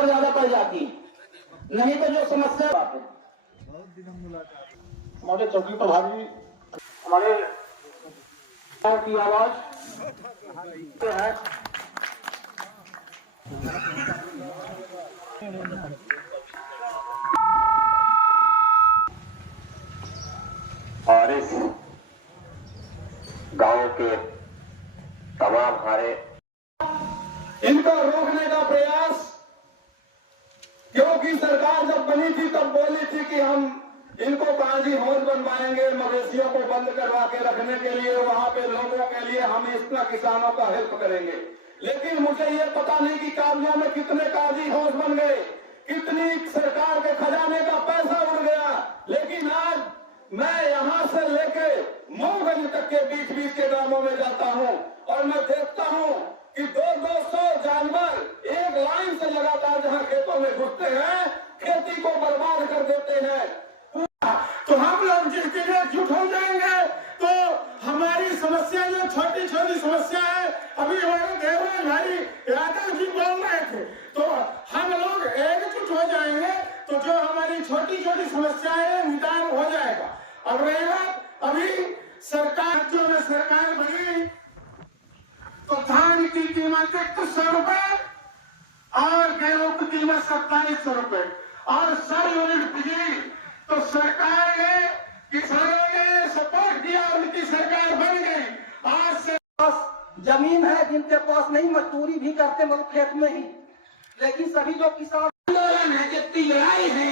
और ज्यादा पड़ जाती, नहीं तो जो समस्या हमारे चौकी प्रभारी हमारे की आवाज है। और इस गांव के तमाम हमारे इनको रोकने का प्रयास, क्योंकि सरकार जब बनी थी तब बोली थी कि हम इनको काजी हौज बनवाएंगे, मवेशियों को बंद करवा के रखने के लिए, वहां पे लोगों के लिए हम इतना किसानों का हेल्प करेंगे। लेकिन मुझे ये पता नहीं कि काजियों में कितने काजी हौज बन गए, कितनी सरकार के खजाने का पैसा उड़ गया। लेकिन आज मैं यहाँ से लेके मऊगंज तक के बीच बीच के गांवों में जाता हूँ और मैं देखता हूँ कि 200 जानवर एक लाइन से लगातार जहाँ खेतों में घुसते हैं, खेती को बर्बाद कर देते हैं। तो हम लोग जिसके लिए जुट हो जाएंगे तो हमारी समस्या जो छोटी छोटी समस्या है, अभी हमारे देवराज भाई यादव जी बोल रहे थे, तो हम लोग एकजुट हो जाएंगे तो जो हमारी छोटी छोटी समस्या है निदान हो जाएगा। अब रहेगा अभी सरकार जो में सरकार बनी तो धान की कीमत 100 रुपए और गेहूं की कीमत 2700 रुपए और 100 यूनिट बिजली, तो सरकार ने किसानों ने सपोर्ट किया, उनकी सरकार बन गई। आज से जमीन है जिनके पास नहीं, मजदूरी भी करते मतलब खेत में ही, लेकिन सभी जो किसान आंदोलन है, जितनी लड़ाई है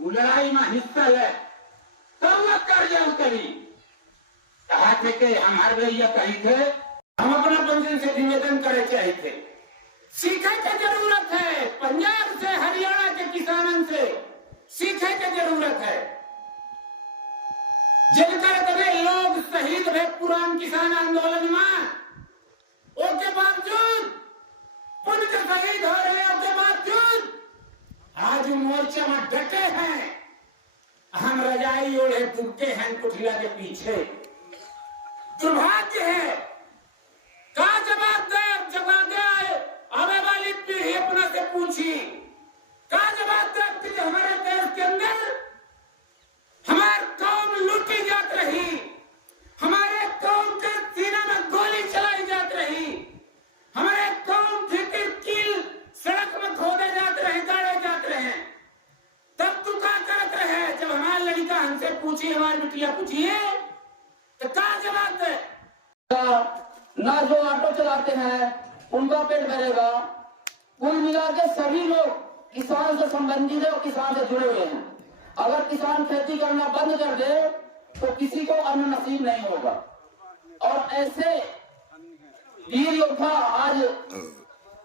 वो लड़ाई में हिस्सा है तब मत कर जाओ। कभी कहा थे कि हमारे भैया कही थे हम अपना पंजीयन से निवेदन करे चाहे थे, सीखे की जरूरत है, पंजाब से हरियाणा के किसानों से सीखे की जरूरत है। जिनकर कभी लोग शहीद हुए पुरान किसान आंदोलन में, उसके बावजूद पुलिस शहीद हो रहे, उसके बावजूद आज मोर्चा में डटे हैं। हम रजाई ओढ़े दुबके हैं कुठिया के पीछे। दुर्भाग्य है, का जवाब दे आने वाली पीढ़ी अपना से पूछी, का जवाब दे कि हमारे देश के अंदर हमारी कौम लूटी जात रही, हमारे कौम के सीने में गोली चलाई जात रही, हमारे कौम की कील सड़क में खोदे जाते रहे, गाड़े जाते रहे, तब तू क्या करत रहे? जब हमारे लड़का हमसे पूछी, हमारी बिटिया पूछिए तो क्या जवाब दे? ना जो ऑटो चलाते हैं उनका पेट भरेगा। कुल मिला के सभी लोग किसान से संबंधित है और किसान से जुड़े हुए हैं। अगर किसान खेती करना बंद कर दे तो किसी को अन्न नसीब नहीं होगा। और ऐसे वीर योद्धा आज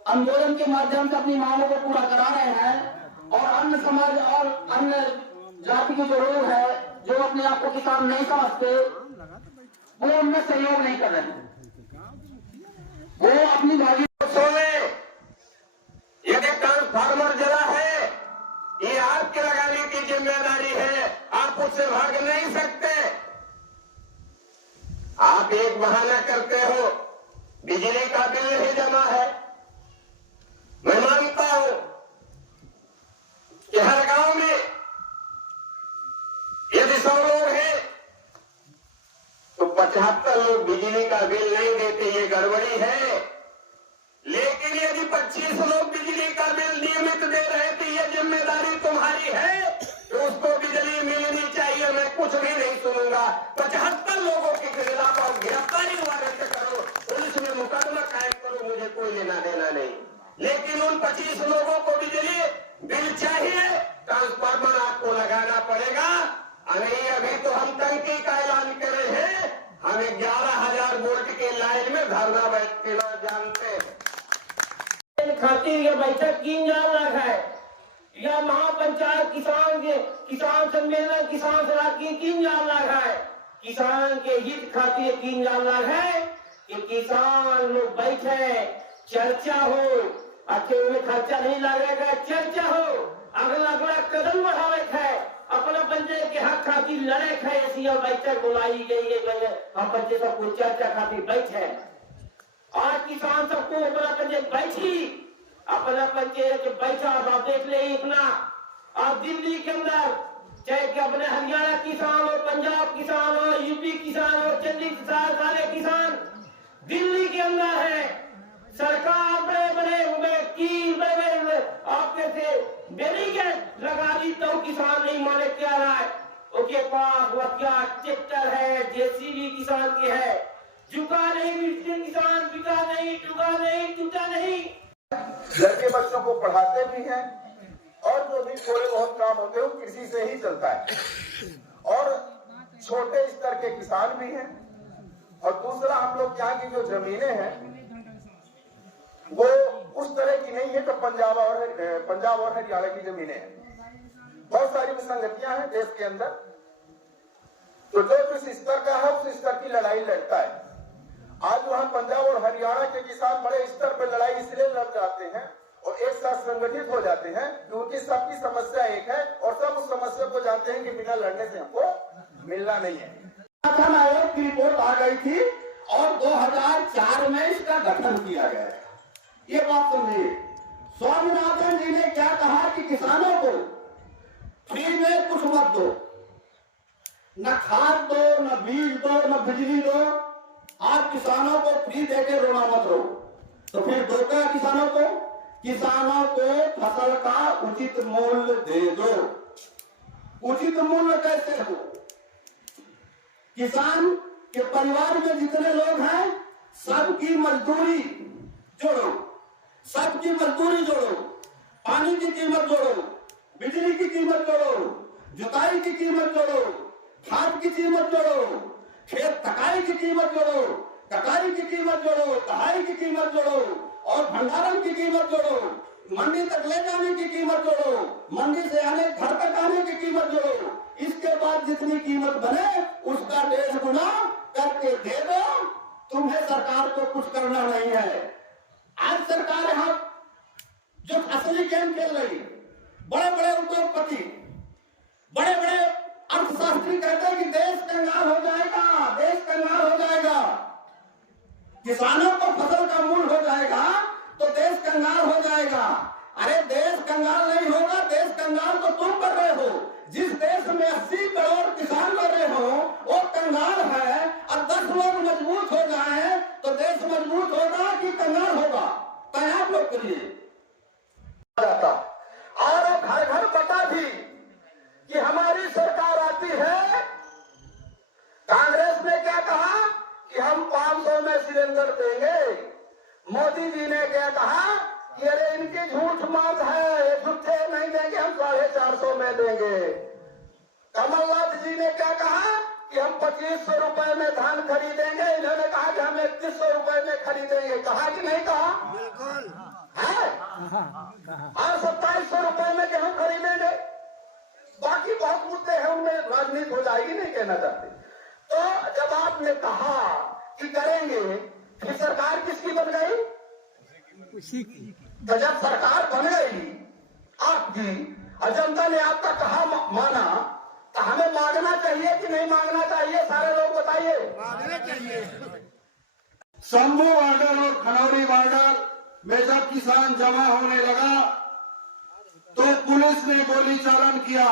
आंदोलन के माध्यम से अपनी मांगों को पूरा करा रहे हैं और अन्य समाज और अन्य जाति के जो लोग हैं जो अपने आप को किसान नहीं समझते, वो उनमें सहयोग नहीं कर रहे हैं। वो अपनी भागी यदि ट्रांसफार्मर जला है, ये आपके लगाने की जिम्मेदारी है, आप उससे भाग नहीं सकते। आप एक बहाना करते हो, बिजली का बिल नहीं जमा है। मैं मानता हूं कि हर गांव में यदि 100 लोग हैं तो 75 लोग बिजली का बिल नहीं देते, ये गड़बड़ी है। लेकिन यदि 25 लोग बिजली का बिल नियमित दे रहे तो ये जिम्मेदारी तुम्हारी है कि उसको बिजली मिलनी चाहिए। मैं कुछ भी नहीं सुनूंगा। 75 लोगों के खिलाफ और गिरफ्तारी वारंट करो, पुलिस में मुकदमा कायम करो, मुझे कोई लेना देना नहीं। लेकिन उन 25 लोगों को बिजली बिल चाहिए, ट्रांसफार्मर आपको लगाना पड़ेगा। नहीं, अभी तो हम टंकी का ऐलान करे हैं, हमें 11,000 वोल्ट के लाइन में धरना बैठना जानते हैं। खातिर ये बैठक 3 रखा है, या महापंचायत किसान सम्मेलन किसान सलाह की 3 रखा है। किसान के हित खातिर 3 है कि किसान लोग बैठे, चर्चा हो, अच्छे उन्हें खर्चा नहीं लगेगा, चर्चा हो, अगला कदम बढ़ावे है, अपना पंचायत के हक खातिर लड़े है। ऐसी बैठक बुलाई गई है, हम पंचायत सबको चर्चा खातिर बैठे। आज किसान सबको अपना पंचायत बैठी अपना पंचायत बैठा आप देख ले अपना। और दिल्ली के अंदर चाहे कि अपने हरियाणा किसान हो, पंजाब किसान हो, यूपी किसान हो, चंडीगढ़ सारे किसान दिल्ली के अंदर है। सरकार बड़े बड़े आपके से बैरिकेड लगा दी तो किसान नहीं माने क्या रहा है। उसके पास हथियार ट्रैक्टर है, जेसीबी किसान के है, झुका नहीं किसान, बिका नहीं, टूटा नहीं, टूटा नहीं। लड़के बच्चों को पढ़ाते भी हैं और जो भी थोड़े बहुत काम होते हैं वो कृषि से ही चलता है। और छोटे स्तर के किसान भी हैं। और दूसरा, हम लोग यहाँ की जो जमीनें हैं वो उस तरह की नहीं है कि पंजाब और हरियाणा की जमीनें हैं। बहुत सारी विसंगतियां हैं देश के अंदर। तो जो जिस स्तर का है उस स्तर की लड़ाई लड़ता है। आज वहां पंजाब और हरियाणा के किसान बड़े स्तर पर लड़ाई इसलिए लड़ जाते हैं और एक साथ संगठित हो जाते हैं क्योंकि सबकी समस्या एक है और सब उस समस्या को जानते हैं कि बिना लड़ने से हमको मिलना नहीं है। शासन आयोग की रिपोर्ट आ गई थी और 2004 में इसका गठन किया गया। ये बात सुनिए, स्वामीनाथन जी ने क्या कहा कि किसानों को फ्री में कुछ मत दो, न खाद दो, न बीज दो, न बिजली दो। आप किसानों को फ्री देके रोना मत रो। तो फिर दो क्या किसानों को? किसानों को फसल का उचित मूल्य दे दो। उचित मूल्य कैसे हो? किसान के परिवार में जितने लोग हैं सबकी मजदूरी जोड़ो, सबकी मजदूरी जोड़ो, पानी की कीमत जोड़ो, बिजली की कीमत जोड़ो, जुताई की कीमत जोड़ो, खाद की कीमत जोड़ो, खेत तकाई की कीमत जोड़ो, कटाई की कीमत जोड़ो, दहाई की कीमत जोड़ो और भंडारण की कीमत जोड़ो, मंडी तक ले जाने की कीमत जोड़ो, मंडी से आने घर तक आने की कीमत जोड़ो। इसके बाद जितनी कीमत बने उसका 1.5 गुना करके दे दो। तुम्हें सरकार को कुछ करना नहीं है। आज सरकार यहाँ जो असली गेम खेल रही, बड़े बड़े उद्योगपति, बड़े बड़े अर्थशास्त्री कहते हैं कि देश कंगाल हो जाएगा, देश कंगाल हो जाएगा, किसानों को फसल का मूल्य हो जाएगा तो देश कंगाल हो जाएगा। अरे देश कंगाल नहीं होगा, देश कंगाल तो तुम कर रहे हो। जिस देश में 80 करोड़ किसान कर रहे हो वो कंगाल है। और 10 लोग मजबूत हो जाए तो देश मजबूत होगा कि कंगाल होगा? तो आप लोग करिए। और घर घर बता भी कि हमारी सरकार आती है। कांग्रेस ने क्या कहा कि हम 500 में सिलेंडर देंगे। मोदी जी ने क्या कहा कि अरे इनकी झूठ मात है, झूठे नहीं देंगे, हम 450 में देंगे। कमलनाथ जी ने क्या कहा कि हम 2500 रुपए में धान खरीदेंगे। इन्होंने कहा कि हम 3100 रुपए में खरीदेंगे। कहा कि नहीं कहा? बिल्कुल है। और 2700 रुपए में गेहूं खरीदेंगे। बाकी बहुत मुद्दे हैं, उनमें राजनीति हो जाएगी, नहीं कहना चाहते। तो जब आपने कहा कि करेंगे, फिर सरकार किसकी बन गई? तो जब सरकार बन गई आपकी और जनता ने आपका कहा माना तो हमें मांगना चाहिए कि नहीं मांगना चाहिए? सारे लोग बताइए। मांगना चाहिए। शंभू बॉर्डर और खनौरी बॉर्डर में जब किसान जमा होने लगा तो पुलिस ने गोली चालन किया।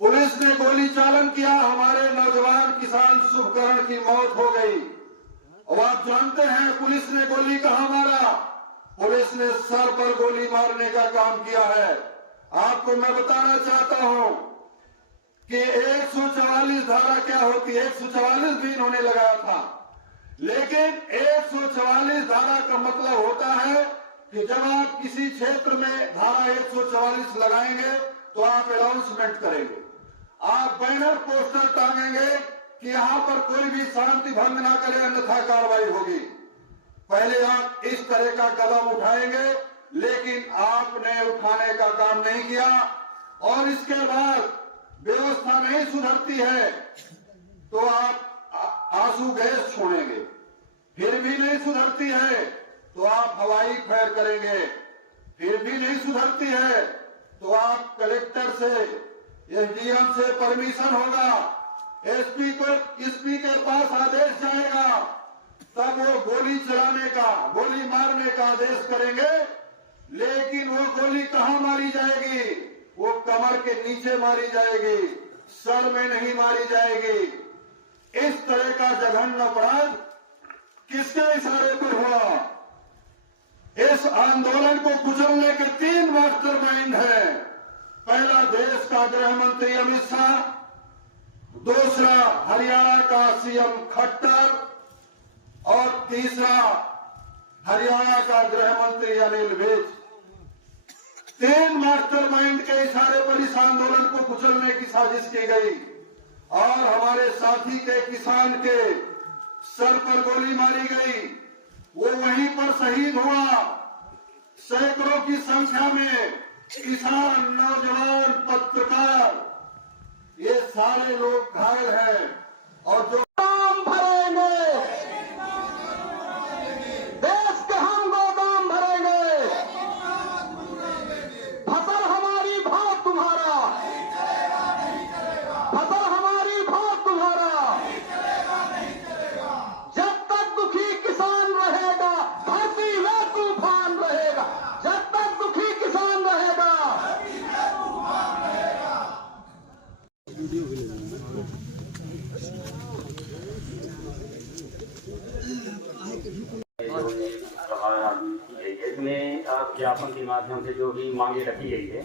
पुलिस ने गोली चालन किया, हमारे नौजवान किसान शुभकरण की मौत हो गई। और आप जानते हैं पुलिस ने गोली कहां मारा? पुलिस ने सर पर गोली मारने का काम किया है। आपको मैं बताना चाहता हूं कि 144 धारा क्या होती है। 144 भी इन्होंने लगाया था, लेकिन 144 धारा का मतलब होता है कि जब आप किसी क्षेत्र में धारा 144 लगाएंगे तो आप अनाउंसमेंट करेंगे, आप बैनर पोस्टर टांगेंगे कि यहां पर कोई भी शांति भंग ना करे, अन्यथा कार्रवाई होगी। पहले आप इस तरह का कदम उठाएंगे, लेकिन आपने उठाने का काम नहीं किया। और इसके बाद व्यवस्था नहीं सुधरती है तो आप आंसू गैस छोड़ेंगे, फिर भी नहीं सुधरती है तो आप हवाई फायर करेंगे, फिर भी नहीं सुधरती है तो आप कलेक्टर से, एसडीएम से परमिशन होगा, एसपी के पास आदेश जाएगा, तब वो गोली चलाने का, गोली मारने का आदेश करेंगे। लेकिन वो गोली कहां मारी जाएगी? वो कमर के नीचे मारी जाएगी, सर में नहीं मारी जाएगी। इस तरह का जघन्य अपराध किसके इशारे पर हुआ? इस आंदोलन को कुचलने के 3 मास्टरमाइंड हैं। पहला देश का गृह मंत्री अमित शाह, दूसरा हरियाणा का सीएम खट्टर और तीसरा हरियाणा का गृह मंत्री अनिल विज। 3 मास्टरमाइंड के इशारे पर इस आंदोलन को कुचलने की साजिश की गई और हमारे साथी के किसान के सर पर गोली मारी गई। वो वहीं पर शहीद हुआ। सैकड़ों की संख्या में किसान, नौजवान, पत्रकार, ये सारे लोग घायल हैं। और जो गोदाम भरेंगे, देश के हम गोदाम भरेंगे। फसल हमारी भाव तुम्हारा, फसल हमारी भाव तुम्हारा। जब तक दुखी किसान रहेगा, धरती में तूफान रहेगा। जब तक दुखी किसान रहेगा, इसमें ज्ञापन के माध्यम से जो भी मांगे रखी गई है,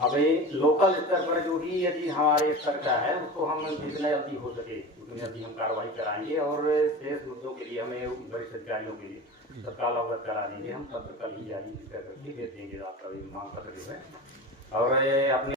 अभी लोकल स्तर पर जो भी यदि हमारे स्तर का है उसको हम जितना जल्दी हो सके उतनी जल्दी हम कार्रवाई कराएंगे और शेष मुद्दों के लिए हमें वरिष्ठ अधिकारियों के लिए तत्काल अवगत करा देंगे। हम पत्र कल ही जारी करके दे देंगे आपका मांग पत्र जो है। और अपने